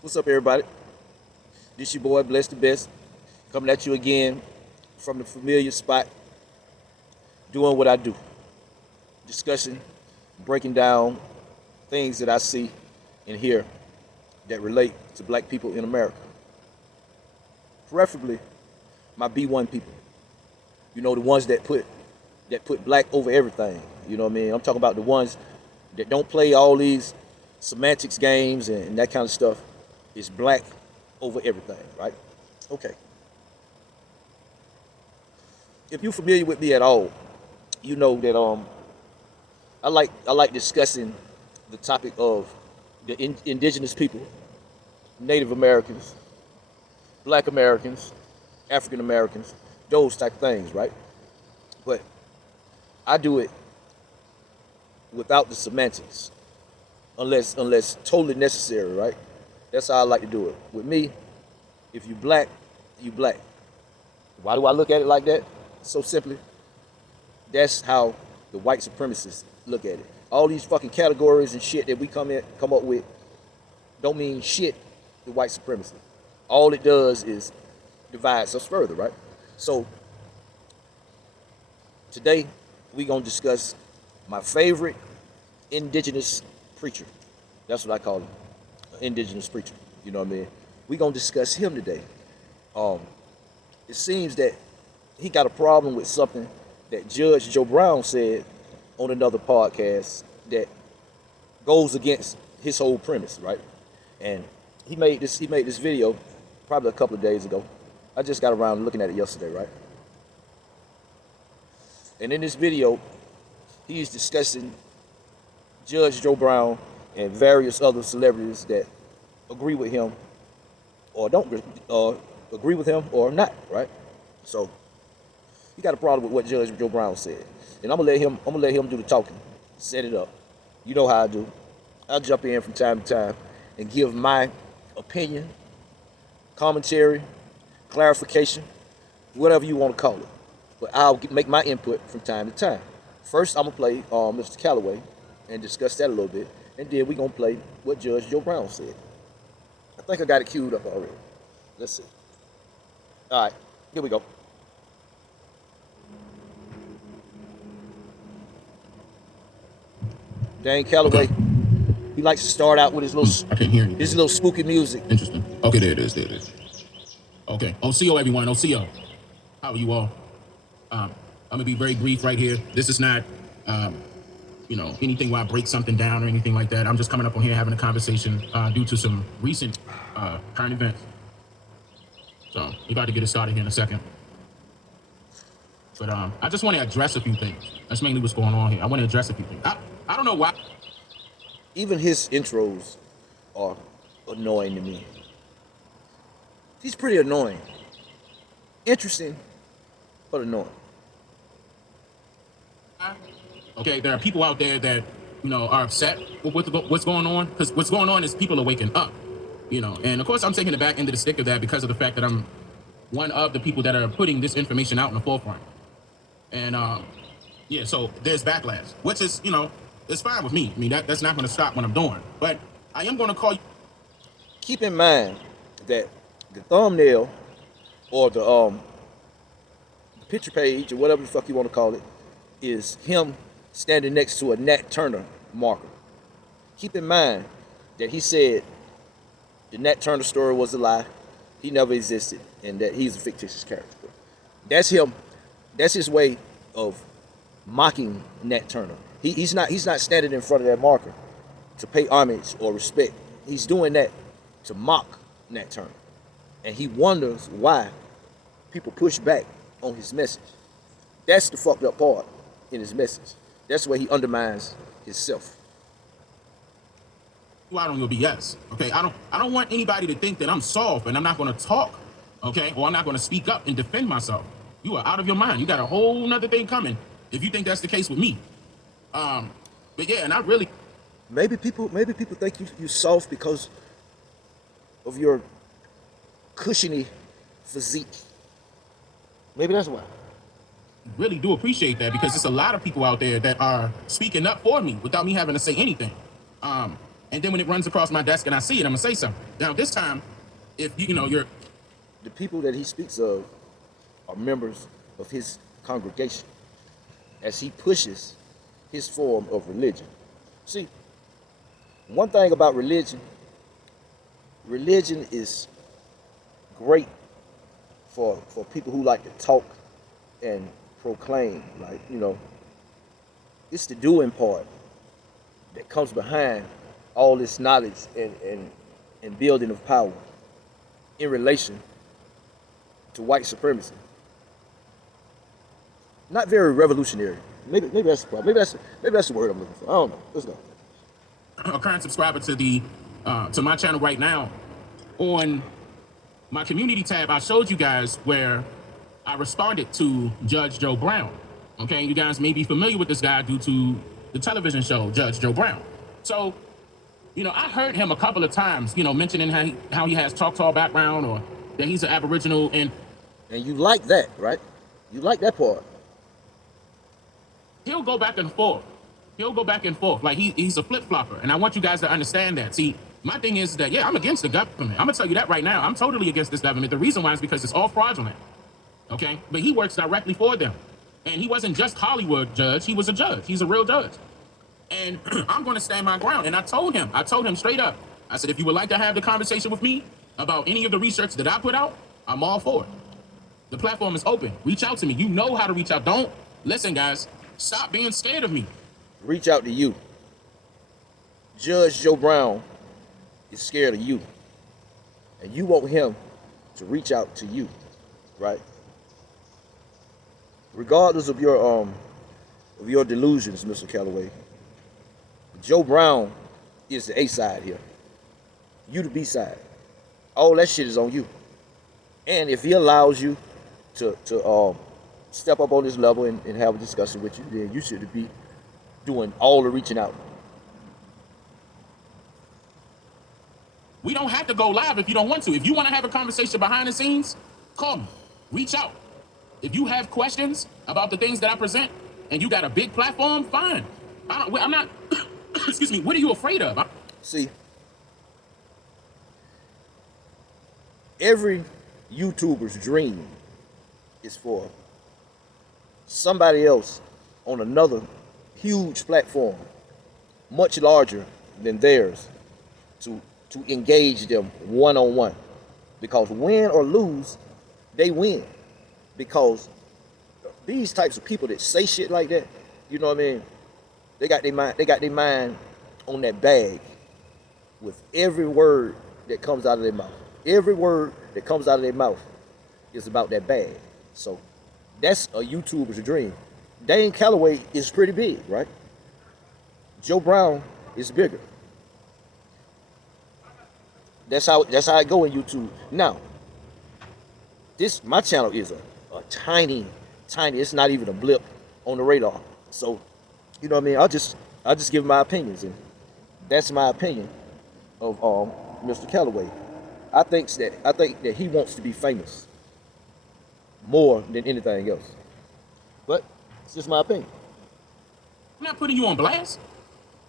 What's up, everybody? This your boy, Bless the Best, coming at you again from the familiar spot, doing what I do, discussing, breaking down things that I see and hear that relate to black people in America. Preferably my B1 people. You know, the ones that put black over everything. You know what I mean? I'm talking about the ones that don't play all these semantics games and that kind of stuff. It's black over everything, right? Okay. If you're familiar with me at all, you know that I like discussing the topic of the indigenous people, Native Americans, Black Americans, African Americans, those type of things, right? But I do it without the semantics, unless totally necessary, right? That's how I like to do it. With me, if you black, you black. Why do I look at it like that? So simply, that's how the white supremacists look at it. All these fucking categories and shit that we come up with don't mean shit to white supremacy. All it does is divides us further, right? So today we gonna discuss my favorite indigenous preacher. That's what I call him, an indigenous preacher. You know what I mean? We gonna discuss him today. Um, it seems that he got a problem with something that Judge Joe Brown said on another podcast that goes against his whole premise, right? And he made this video probably a couple of days ago. I just got around to looking at it yesterday, right? And in this video, he's discussing Judge Joe Brown and various other celebrities that agree with him or don't agree with him or not, right? So he got a problem with what Judge Joe Brown said, and I'm gonna let him do the talking, set it up. You know how I do. I'll jump in from time to time and give my opinion, commentary, clarification, whatever you want to call it. But I'll make my input from time to time. First, I'm gonna play Mr. Calloway and discuss that a little bit, and then we're gonna play what Judge Joe Brown said. I think I got it queued up already. Let's see. All right, here we go. Dane Calloway, Okay. he likes to start out with I can't hear you. his little spooky music. Interesting. Okay, there it is. There it is. Okay. OCO, everyone. OCO. How are you all? I'm gonna be very brief right here. This is not, anything where I break something down or anything like that. I'm just coming up on here having a conversation due to some recent current events. So we're about to get it started here in a second. But I just want to address a few things. That's mainly what's going on here. I want to address a few things. I don't know why. Even his intros are annoying to me. He's pretty annoying. Interesting, but annoying. Okay, there are people out there that are upset with what's going on, because what's going on is people are waking up, and of course I'm taking the back end of the stick of that because of the fact that I'm one of the people that are putting this information out in the forefront, and so there's backlash, which is it's fine with me. I mean that's not going to stop what I'm doing, but I am going to call you. Keep in mind that the thumbnail or the picture page or whatever the fuck you want to call it is him standing next to a Nat Turner marker. Keep in mind that he said the Nat Turner story was a lie. He never existed, and that he's a fictitious character. That's him. That's his way of mocking Nat Turner. He's not standing in front of that marker to pay homage or respect. He's doing that to mock Nat Turner, and he wonders why people push back on his message. That's the fucked up part in his message. That's where he undermines himself. Out on your BS. Okay, I don't want anybody to think that I'm soft and I'm not going to talk. Okay, or I'm not going to speak up and defend myself. You are out of your mind. You got a whole nother thing coming if you think that's the case with me. But yeah, and I really Maybe people think you soft because of your cushiony physique. Maybe that's why. really do appreciate that, because there's a lot of people out there that are speaking up for me without me having to say anything. And then when it runs across my desk and I see it, I'm gonna say something. Now this time, if you're The people that he speaks of are members of his congregation as he pushes his form of religion. See, one thing about religion is great for people who like to talk and proclaim. Like, it's the doing part that comes behind all this knowledge and building of power in relation to white supremacy. Not very revolutionary. Maybe that's the problem. Maybe that's the word I'm looking for. I don't know. Let's go. a current subscriber to my channel right now, on my community tab, I showed you guys where I responded to Judge Joe Brown. Okay, you guys may be familiar with this guy due to the television show Judge Joe Brown. So, I heard him a couple of times, mentioning how he has Choctaw background, or that he's an Aboriginal, and you like that, right? You like that part. he'll go back and forth. Like he's a flip-flopper. And I want you guys to understand that. See, my thing is that, yeah, I'm against the government. I'm gonna tell you that right now. I'm totally against this government. The reason why is because it's all fraudulent. Okay? But he works directly for them. And he wasn't just Hollywood judge, he was a judge. He's a real judge. And I'm gonna stand my ground. And I told him straight up. I said, if you would like to have the conversation with me about any of the research that I put out, I'm all for it. The platform is open. Reach out to me. You know how to reach out. Don't listen, guys. Stop being scared of me. Reach out to you. Judge Joe Brown is scared of you. And you want him to reach out to you, right? Regardless of your delusions, Mr. Calloway, Joe Brown is the A side here. You the B side. All that shit is on you. And if he allows you to step up on this level and have a discussion with you, then you should be doing all the reaching out. We don't have to go live if you don't want to. If you want to have a conversation behind the scenes, call me. Reach out. If you have questions about the things that I present and you got a big platform, fine. I'm not, excuse me, what are you afraid of? See, every YouTuber's dream is for somebody else on another huge platform, much larger than theirs, to engage them one-on-one. Because win or lose, they win. Because these types of people that say shit like that, you know what I mean? They got their mind on that bag with every word that comes out of their mouth. Every word that comes out of their mouth is about that bag. So that's a YouTuber's dream. Dane Calloway is pretty big, right? Joe Brown is bigger. That's how it go in YouTube. Now, my channel is a tiny, it's not even a blip on the radar. So, you know what I mean? I'll just give my opinions, and that's my opinion of Mr. Calloway. I think that he wants to be famous more than anything else. But it's just my opinion. I'm not putting you on blast.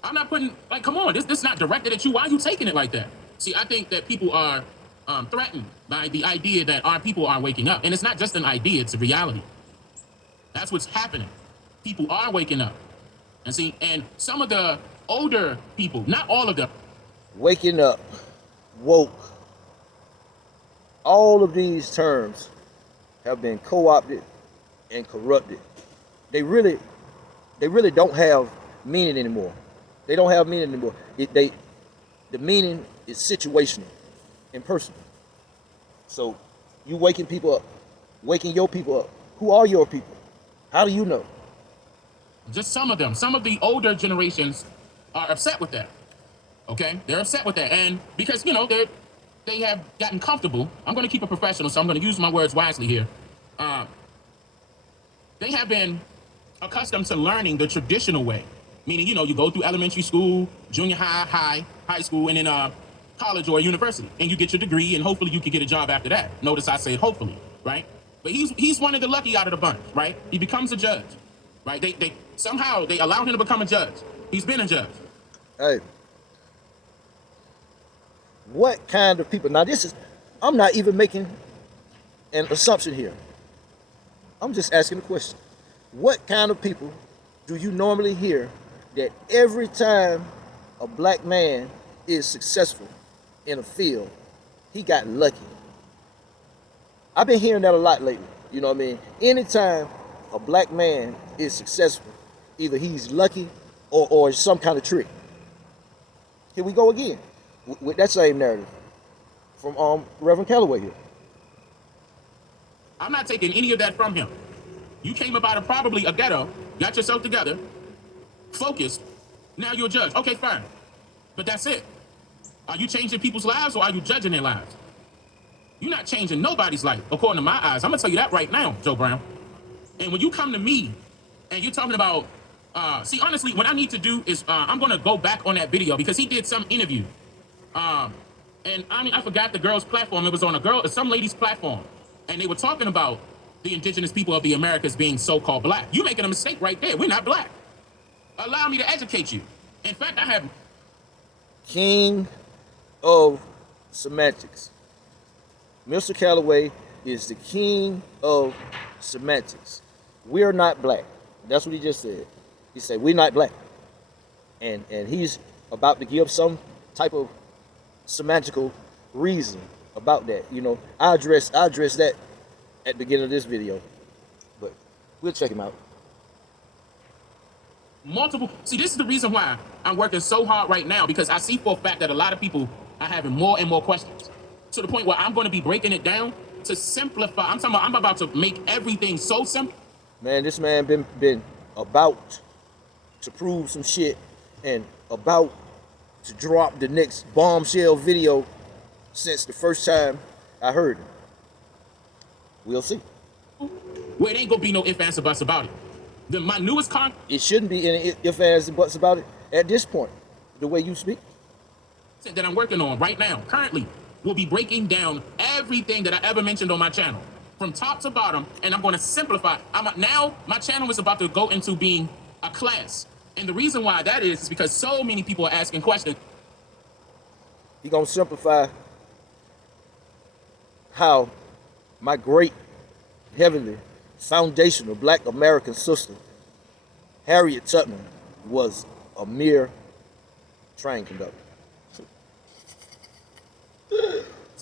I'm not putting, like, come on, this not directed at you. Why are you taking it like that? See, I think that people are threatened by the idea that our people are waking up. And it's not just an idea, it's a reality. That's what's happening. People are waking up. And see, and some of the older people, not all of them. Waking up, woke, all of these terms have been co-opted and corrupted. They really don't have meaning anymore. They don't have meaning anymore. The meaning is situational and personal. So you waking people up, waking your people up. Who are your people? How do you know? Just some of them. Some of the older generations are upset with that. Okay? They're upset with that. And because, they have gotten comfortable. I'm going to keep it professional, so I'm going to use my words wisely here. They have been accustomed to learning the traditional way. Meaning, you go through elementary school, junior high school, and then college or university. And you get your degree, and hopefully you can get a job after that. Notice I say hopefully, right? But he's one of the lucky out of the bunch, right? He becomes a judge, right? They somehow allowed him to become a judge. He's been a judge. Hey, What kind of people? Now, I'm not even making an assumption here. I'm just asking a question. What kind of people do you normally hear that every time a black man is successful in a field, he got lucky? I've been hearing that a lot lately. You know what I mean? Anytime a black man is successful, either he's lucky or some kind of trick. Here we go again with that same narrative from Reverend Calloway here. I'm not taking any of that from him. You came up out of probably a ghetto, got yourself together, focused. Now you're a judge. Okay, fine. But that's it. Are you changing people's lives or are you judging their lives? You're not changing nobody's life, according to my eyes. I'm going to tell you that right now, Joe Brown. And when you come to me and you're talking about, see, honestly, what I need to do is I'm going to go back on that video because he did some interview. And I forgot the girl's platform. It was on some lady's platform. And they were talking about the indigenous people of the Americas being so-called black. You're making a mistake right there. We're not black. Allow me to educate you. In fact, I have... King of semantics. Mr. Calloway is the king of semantics. We're not black. That's what he just said. He said, we're not black. And he's about to give some type of semantical reason about that. You know, I address that at the beginning of this video. But we'll check him out. See, this is the reason why I'm working so hard right now, because I see for a fact that a lot of people are having more and more questions, to the point where I'm going to be breaking it down to simplify. I'm about to make everything so simple. Man, this man been about to prove some shit and about to drop the next bombshell video since the first time I heard him. We'll see. Well, it ain't gonna be no ifs, ands, or buts about it. My newest It shouldn't be any ifs, ands, and buts about it at this point, the way you speak. that I'm working on right now, currently, will be breaking down everything that I ever mentioned on my channel, from top to bottom, and I'm gonna simplify. Now, my channel is about to go into being a class. And the reason why that is because so many people are asking questions. He gonna simplify how my great, heavenly, foundational black American sister, Harriet Tubman, was a mere train conductor.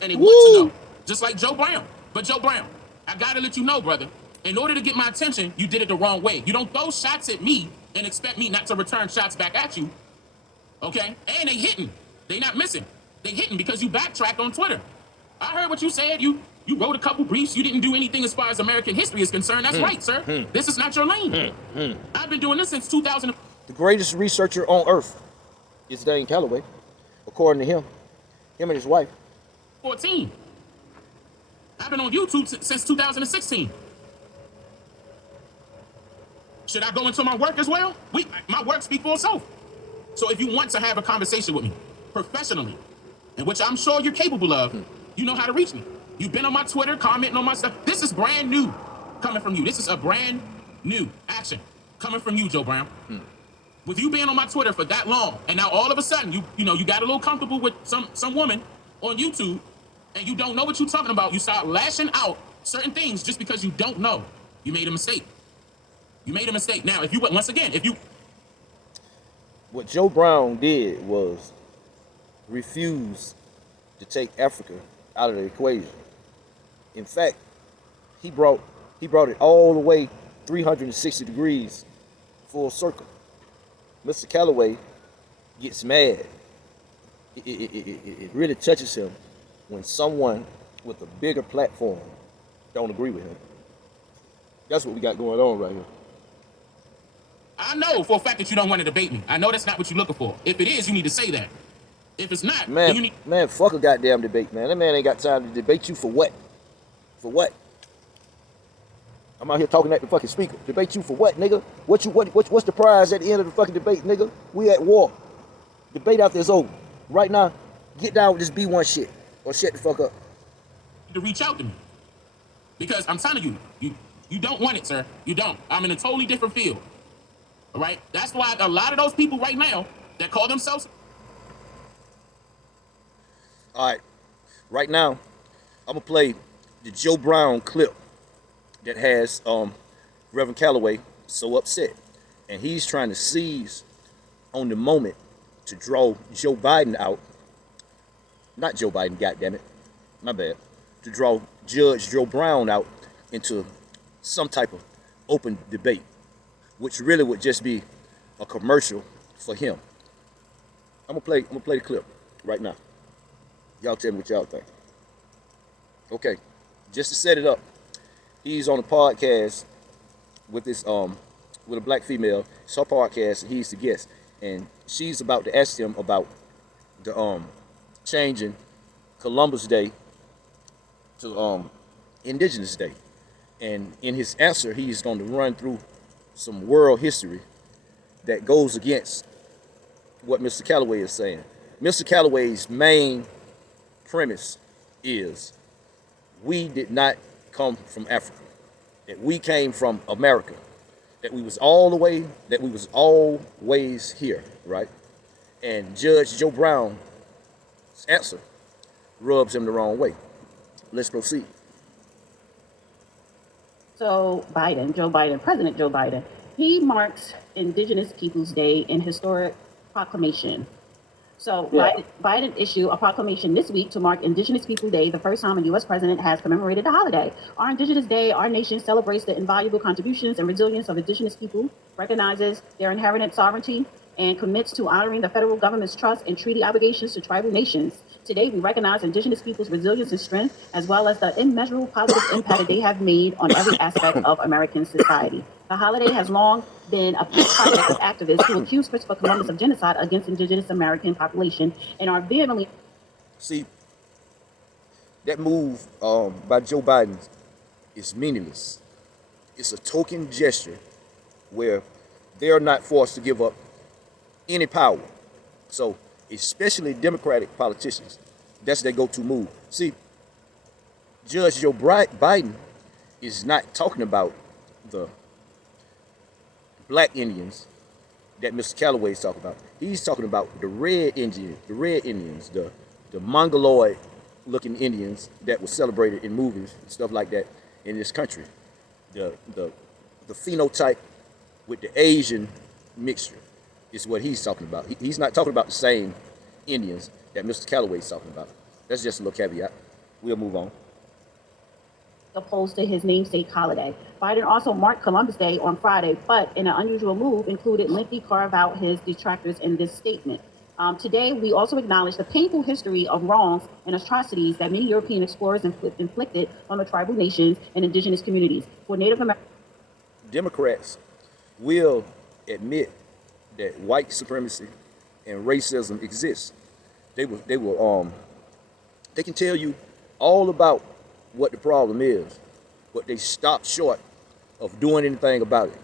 And they want to know, just like Joe Brown. But Joe Brown, I gotta let you know, brother, in order to get my attention, you did it the wrong way. You don't throw shots at me and expect me not to return shots back at you, okay? And they hitting, they not missing. They hitting because you backtracked on Twitter. I heard what you said. You wrote a couple briefs. You didn't do anything as far as American history is concerned. That's right, sir. This is not your lane. I've been doing this since 2000. The greatest researcher on earth is Dane Calloway, according to him and his wife. 14. I've been on YouTube since 2016. Should I go into my work as well? My work speaks for itself. So if you want to have a conversation with me professionally, and which I'm sure you're capable of, you know how to reach me. You've been on my Twitter, commenting on my stuff. This is brand new coming from you. This is a brand new action coming from you, Joe Brown. With you being on my Twitter for that long, and now all of a sudden, you got a little comfortable with some woman on YouTube, and you don't know what you're talking about. You start lashing out certain things just because you don't know. You made a mistake. You made a mistake. Now, What Joe Brown did was refuse to take Africa out of the equation. In fact, he brought it all the way 360 degrees full circle. Mr. Calloway gets mad. It really touches him when someone with a bigger platform don't agree with him. That's what we got going on right here. I know for a fact that you don't want to debate me. I know that's not what you're looking for. If it is, you need to say that. If it's not, then you need... Man, fuck a goddamn debate, man. That man ain't got time to debate you for what? For what? I'm out here talking at the fucking speaker. Debate you for what, nigga? What's the prize at the end of the fucking debate, nigga? We at war. Debate out there's over. Right now, get down with this B1 shit. Or shut the fuck up. To reach out to me. Because I'm telling you, you don't want it, sir. You don't. I'm in a totally different field. All right? That's why a lot of those people right now that call themselves... All right, right now, I'm gonna play the Joe Brown clip that has Reverend Calloway so upset, and he's trying to seize on the moment to draw Joe Biden out. Not Joe Biden, goddammit, my bad. To draw Judge Joe Brown out into some type of open debate, which really would just be a commercial for him. I'm gonna play the clip right now. Y'all tell me what y'all think. Okay, just to set it up, he's on a podcast with this with a black female. It's her podcast, and he's the guest, and she's about to ask him about the changing Columbus Day to Indigenous Day, and in his answer, he's going to run through some world history that goes against what Mr. Calloway is saying. Mr. Calloway's main premise is we did not come from Africa, that we came from America, that we was always here, right? And Judge Joe Brown's answer rubs him the wrong way. Let's proceed. So President Joe Biden, he marks Indigenous Peoples Day in historic proclamation. So Biden issued a proclamation this week to mark Indigenous Peoples Day, the first time a U.S. president has commemorated the holiday. Our Indigenous Day, our nation celebrates the invaluable contributions and resilience of Indigenous people, recognizes their inherent sovereignty, and commits to honoring the federal government's trust and treaty obligations to tribal nations. Today, we recognize Indigenous people's resilience and strength, as well as the immeasurable positive impact they have made on every aspect of American society. The holiday has long been a pet project of activists who accuse Christopher Columbus of genocide against Indigenous American population and are vehemently. See, that move by Joe Biden is meaningless. It's a token gesture where they are not forced to give up any power. So, especially Democratic politicians, that's their go-to move. See, Judge Joe Biden is not talking about the black Indians that Mr. Calloway is talking about. He's talking about the red Indians, the mongoloid-looking Indians that were celebrated in movies and stuff like that in this country. The phenotype with the Asian mixture is what he's talking about. He's not talking about the same Indians that Mr. Calloway is talking about. That's just a little caveat. We'll move on. Opposed to his namesake holiday. Biden also marked Columbus Day on Friday, but in an unusual move, included lengthy carve out his detractors in this statement. Today, we also acknowledge the painful history of wrongs and atrocities that many European explorers inflicted on the tribal nations and indigenous communities. For Native Americans, Democrats will admit that white supremacy and racism exist. They can tell you all about what the problem is, but they stop short of doing anything about it,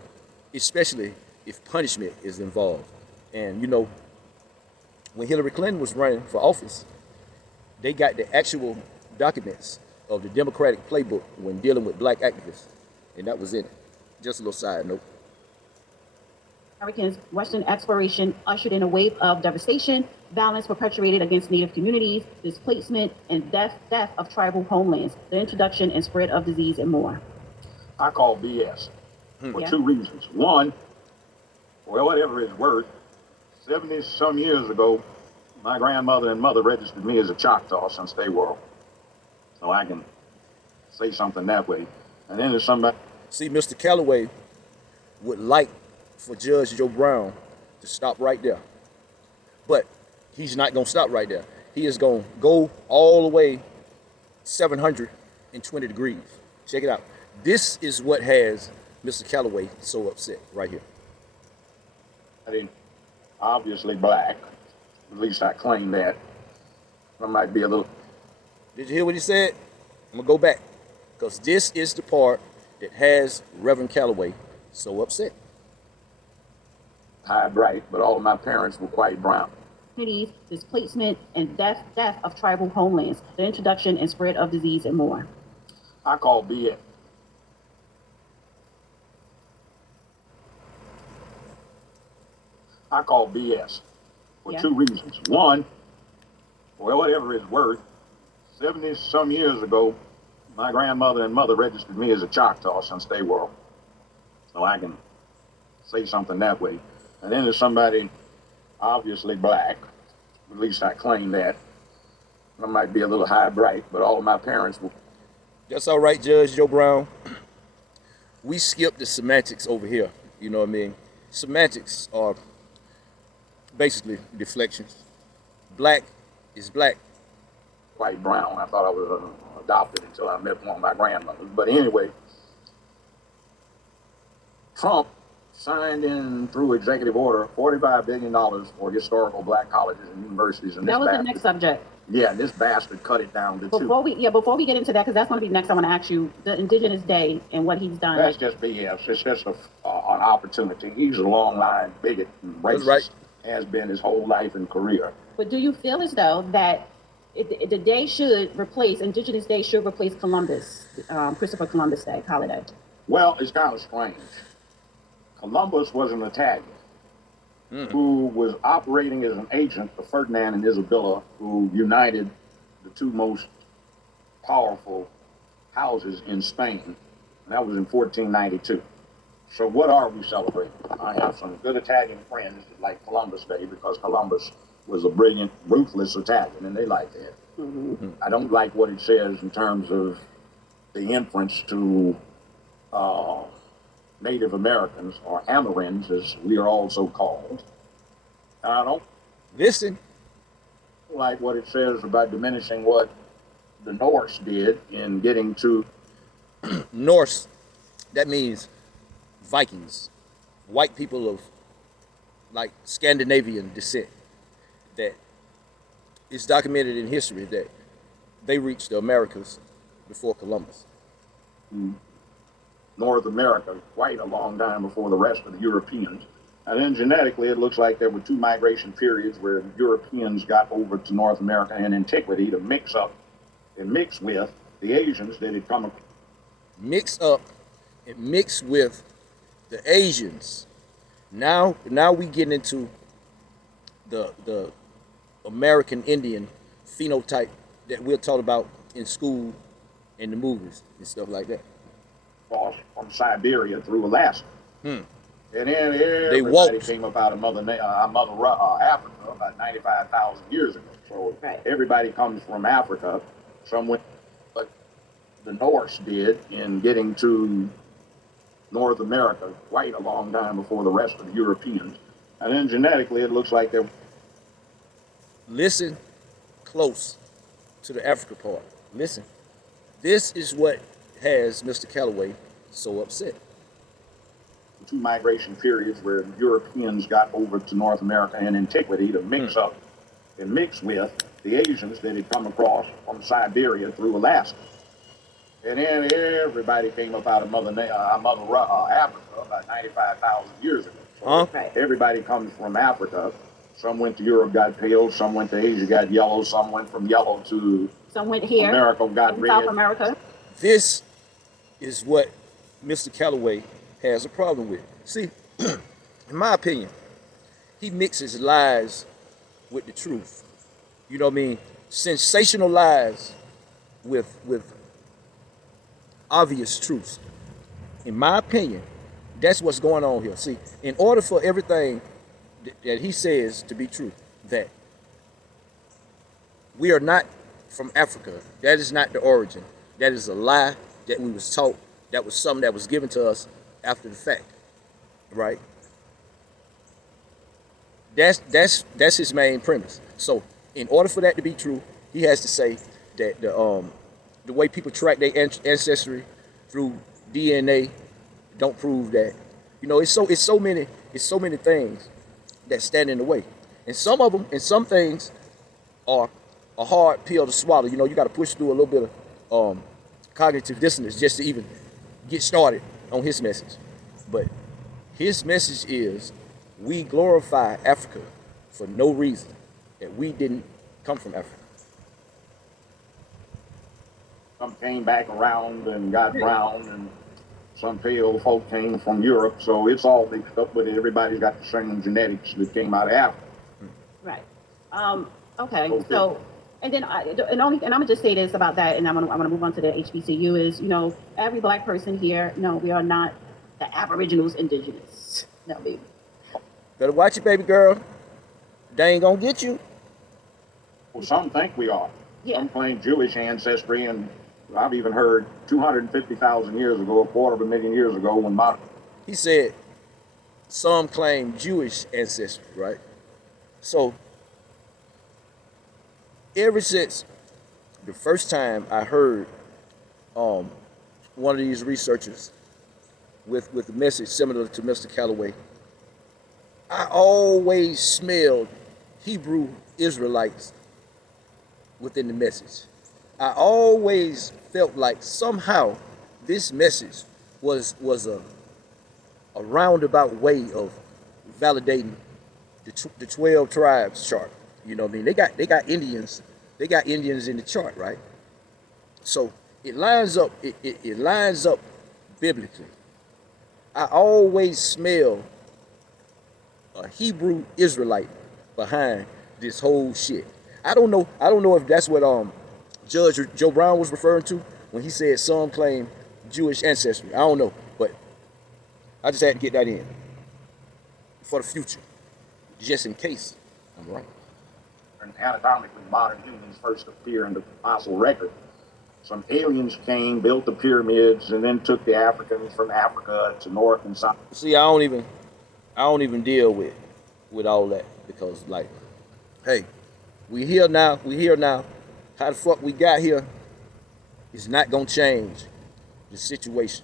especially if punishment is involved. And you know, when Hillary Clinton was running for office, they got the actual documents of the Democratic playbook when dealing with black activists, and that was in it. Just a little side note. Americans' Western exploration ushered in a wave of devastation, violence perpetuated against Native communities, displacement, and death of tribal homelands, the introduction and spread of disease, and more. I call BS for two reasons. One, well, whatever it's worth, 70-some years ago, my grandmother and mother registered me as a Choctaw since they were. So I can say something that way. And then there's somebody. See, Mr. Calloway would like for Judge Joe Brown to stop right there. But he's not going to stop right there. He is going to go all the way 720 degrees. Check it out. This is what has Mr. Calloway so upset right here. Obviously black. At least I claim that. I might be a little. Did you hear what he said? I'm going to go back. Because this is the part that has Reverend Calloway so upset. High bright, but all of my parents were quite brown. Displacement, and death of tribal homelands, the introduction and spread of disease, and more. I call BS. I call BS for two reasons. One, or whatever it's worth, 70 some years ago, my grandmother and mother registered me as a Choctaw since they were. So I can say something that way. And then there's somebody obviously black, at least I claim that. I might be a little high bright, but all of my parents were. That's all right, Judge Joe Brown. We skip the semantics over here. You know what I mean? Semantics are basically deflections. Black is black. White brown. I thought I was adopted until I met one of my grandmothers. But anyway, Trump signed in through executive order $45 billion for historical black colleges and universities. And that was the next subject. Yeah, and this bastard cut it down to before we get into that, because that's going to be next, I want to ask you the Indigenous Day and what he's done. That's just BS. It's just an opportunity. He's a long line bigot and racist. Right. Has been his whole life and career. But do you feel as though that the day should replace, Indigenous Day should replace Columbus, Christopher Columbus Day holiday? Well, it's kind of strange. Columbus was an Italian who was operating as an agent for Ferdinand and Isabella, who united the two most powerful houses in Spain. And that was in 1492. So what are we celebrating? I have some good Italian friends that like Columbus Day because Columbus was a brilliant, ruthless Italian, and they like that. Mm-hmm. I don't like what it says in terms of the inference to Native Americans, or Amerins, as we are also called. I don't like what it says about diminishing what the Norse did in getting to Norse. That means Vikings, white people of like Scandinavian descent. That it's documented in history that they reached the Americas before Columbus. North America quite a long time before the rest of the Europeans. And then genetically, it looks like there were two migration periods where the Europeans got over to North America in antiquity to mix up and mix with the Asians that had come. Mix up and mix with the Asians. Now we get into the American Indian phenotype that we're taught about in school, in the movies and stuff like that. From Siberia through Alaska. And then everybody came up out of Mother Africa about 95,000 years ago. So everybody comes from Africa. Some went, but the Norse did in getting to North America quite a long time before the rest of the Europeans. And then genetically, it looks like they're. Listen close to the Africa part. Listen. This is what has Mr. Calloway so upset. Two migration periods where Europeans got over to North America in antiquity to mix up and mix with the Asians that had come across from Siberia through Alaska. And then everybody came up out of Mother Africa about 95,000 years ago. So everybody comes from Africa. Some went to Europe, got pale. Some went to Asia, got yellow. Some went from yellow to some went here, America, got red. South America. This is what Mr. Calloway has a problem with. See, in my opinion, he mixes lies with the truth. You know what I mean? Sensational lies with obvious truths. In my opinion, that's what's going on here. See, in order for everything that he says to be true, that we are not from Africa, that is not the origin. That is a lie that we was taught. That was something that was given to us after the fact, right? That's his main premise. So, in order for that to be true, he has to say that the way people track their ancestry through DNA don't prove that. You know, it's so many things that stand in the way, and some of them and some things are a hard pill to swallow. You know, you got to push through a little bit of cognitive dissonance just to even get started on his message. But his message is, we glorify Africa for no reason, that we didn't come from Africa. Some came back around and got brown, and some pale folk came from Europe, so it's all mixed up, but everybody's got the same genetics that came out of Africa. Right. Okay, so And then and I'm gonna just say this about that, and I'm gonna move on to the HBCU. Is, every black person here, no, we are not the Aboriginals, indigenous. No, baby. Better watch it, baby girl. They ain't gonna get you. Well, some think we are. Yeah. Some claim Jewish ancestry, and I've even heard 250,000 years ago, 250,000 years ago, when He said some claim Jewish ancestry, right? So ever since the first time I heard one of these researchers with a message similar to Mr. Calloway, I always smelled Hebrew Israelites within the message. I always felt like somehow this message was a roundabout way of validating the 12 tribes chart. You know what I mean? They got Indians in the chart, right? So it lines up it lines up biblically. I always smell a Hebrew Israelite behind this whole shit. I don't know if that's what Judge Joe Brown was referring to when he said some claim Jewish ancestry. I don't know, but I just had to get that in for the future, just in case I'm right. and anatomically modern humans first appear in the fossil record, some aliens came, built the pyramids, and then took the Africans from Africa to North and South. See, I don't even deal with all that, because, like, hey, we here now. How the fuck we got here is not gonna change the situation.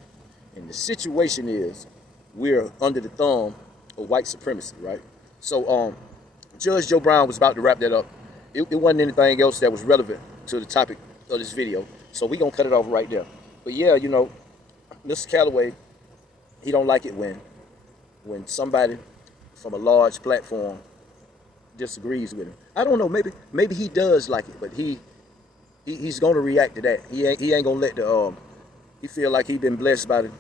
And the situation is we're under the thumb of white supremacy, right? So Judge Joe Brown was about to wrap that up. It wasn't anything else that was relevant to the topic of this video. So we gonna cut it off right there. But yeah, Mr. Calloway, he don't like it when somebody from a large platform disagrees with him. I don't know, maybe he does like it, but he's gonna react to that. He ain't gonna let he feel like he been blessed by the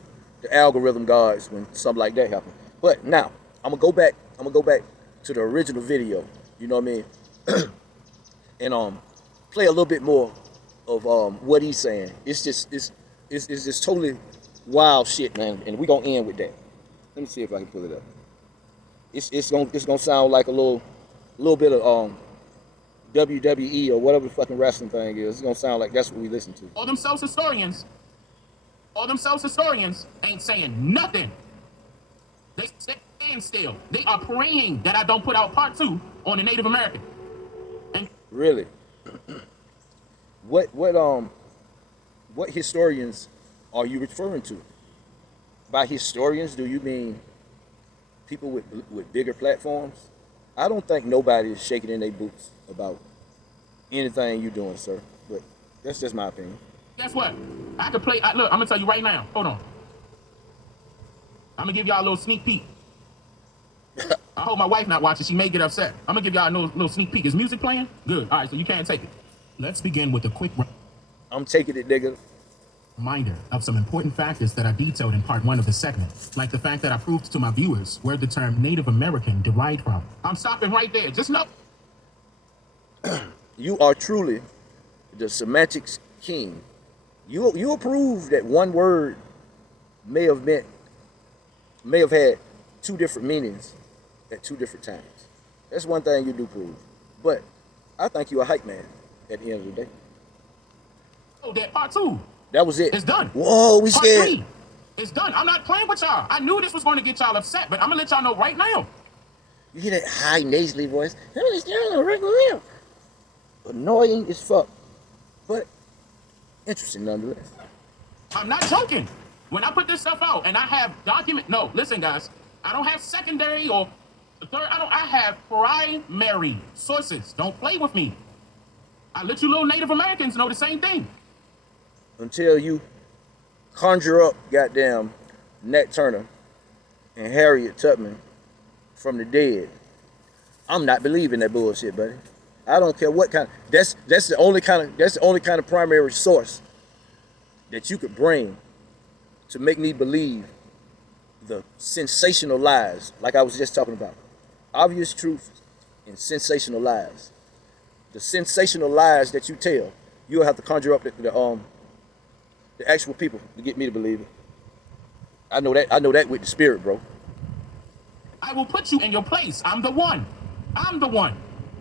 algorithm gods when something like that happens. But now I'm gonna go back to the original video, you know what I mean? And play a little bit more of what he's saying. It's just totally wild shit, man. And we gonna end with that. Let me see if I can pull it up. It's gonna sound like a little bit of WWE or whatever the fucking wrestling thing is. It's gonna sound like that's what we listen to. All themselves historians ain't saying nothing. They stand still. They are praying that I don't put out part 2 on the Native American. And really, what historians are you referring to? By historians, do you mean people with bigger platforms? I don't think nobody is shaking in their boots about anything you're doing, sir. But that's just my opinion. guess what? I could play. Look, I'm gonna tell you right now. Hold on. I'm gonna give y'all a little sneak peek. I hope my wife not watching. She may get upset. I'm gonna give y'all a little sneak peek. Is music playing? Good. All right, so you can't take it. Let's begin with a quick I'm taking it, nigga. reminder of some important factors that are detailed in part 1 of the segment, like the fact that I proved to my viewers where the term Native American derived from. I'm stopping right there. Just know. You are truly the semantics king. You approve that one word may have had 2 different meanings at 2 different times. That's one thing you do prove. But I think you're a hype man at the end of the day. Oh, that part 2. That was it. It's done. Whoa, we Part scared. 3. It's done. I'm not playing with y'all. I knew this was going to get y'all upset, but I'm gonna let y'all know right now. You hear that high nasally voice? Annoying as fuck, but interesting nonetheless. I'm not joking. When I put this stuff out and I have no, listen guys, I don't have secondary or third, I have primary sources. Don't play with me. I let you little Native Americans know the same thing. Until you conjure up goddamn Nat Turner and Harriet Tubman from the dead, I'm not believing that bullshit, buddy. I don't care what kind. That's the only kind of primary source that you could bring to make me believe the sensational lies, like I was just talking about. Obvious truth and sensational lies the sensational lies that you tell, you'll have to conjure up the actual people to get me to believe it. I know that with the spirit, bro. I will put you in your place. I'm the one. I'm the one.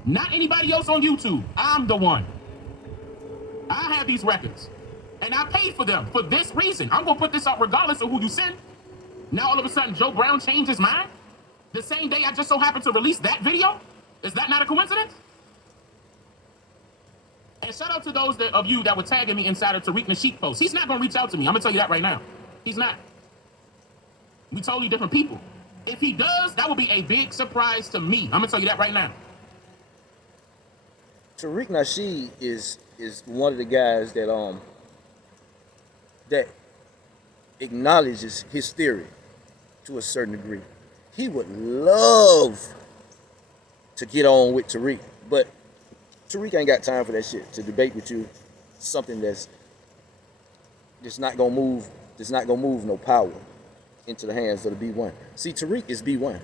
Not anybody else on YouTube. I'm the one. I have these records. And I paid for them for this reason. I'm going to put this up regardless of who you send. Now all of a sudden Joe Brown changed his mind? The same day I just so happened to release that video? Is that not a coincidence? And shout out to those of you that were tagging me inside of Tariq Nasheed post. He's not going to reach out to me. I'm going to tell you that right now. He's not. We totally different people. If he does, that will be a big surprise to me. I'm going to tell you that right now. Tariq Nasheed is one of the guys that acknowledges his theory to a certain degree. He would love to get on with Tariq, but Tariq ain't got time for that shit, to debate with you something that's not gonna move no power into the hands of the B1. See, Tariq is B1.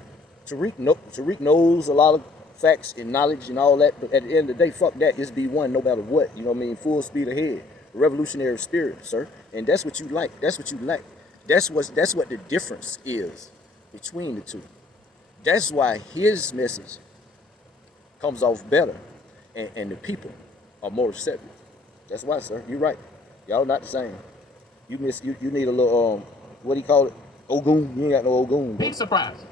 Tariq knows a lot of facts and knowledge and all that, but at the end of the day, fuck that. It's B1 no matter what. You know what I mean? Full speed ahead. Revolutionary spirit, sir. And that's what you like. That's what you lack. That's what the difference is between the two. That's why his message comes off better, and the people are more receptive. That's why, sir. You're right. Y'all not the same. You need a little what do you call it? Ogun. You ain't got no Ogun. Big surprise.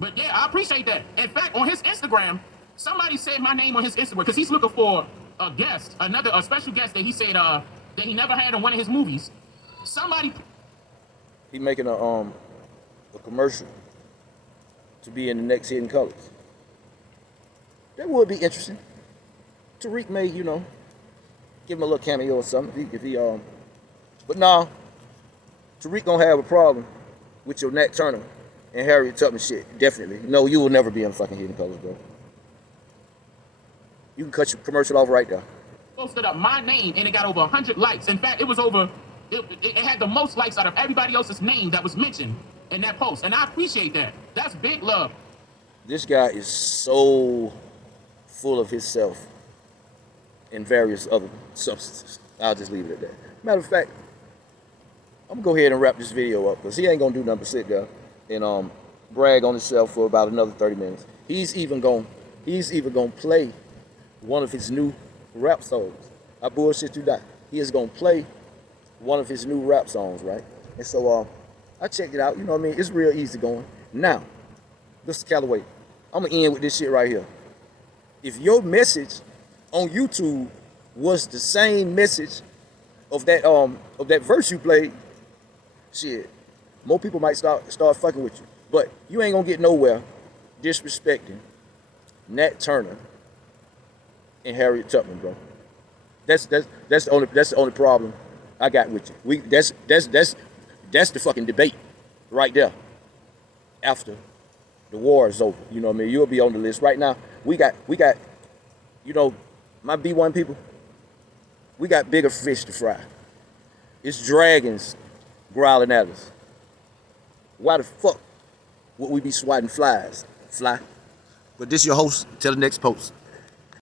But yeah, I appreciate that. In fact, on his Instagram, somebody said my name on his Instagram because he's looking for a guest, a special guest that he said that he never had in one of his movies. Somebody. He making a commercial to be in the next Hidden Colors. That would be interesting. Tariq may, give him a little cameo or something if he but nah, Tariq gonna have a problem with your Nat Turner and Harriet Tubman shit. Definitely. No, you will never be in fucking Hidden Colors, bro. You can cut your commercial off right there. Posted up my name and it got over 100 likes. In fact, it had the most likes out of everybody else's name that was mentioned in that post. And I appreciate that. That's big love. This guy is so full of himself and various other substances. I'll just leave it at that. Matter of fact, I'm gonna go ahead and wrap this video up because he ain't gonna do nothing but sit there and brag on himself for about another 30 minutes. He's even gonna play one of his new rap songs. I bullshit you not. He is gonna play one of his new rap songs, right? And so I checked it out. You know what I mean? It's real easy going. Now, Mr. Calloway, I'm gonna end with this shit right here. If your message on YouTube was the same message of that verse you played, shit, more people might start fucking with you. But you ain't gonna get nowhere disrespecting Nat Turner and Harriet Tubman, bro. That's the only problem I got with you. That's the fucking debate right there. After the war is over, you know what I mean? You'll be on the list right now. We got, my B1 people. We got bigger fish to fry. It's dragons growling at us. Why the fuck would we be swatting flies? Fly. But this your host. Till the next post.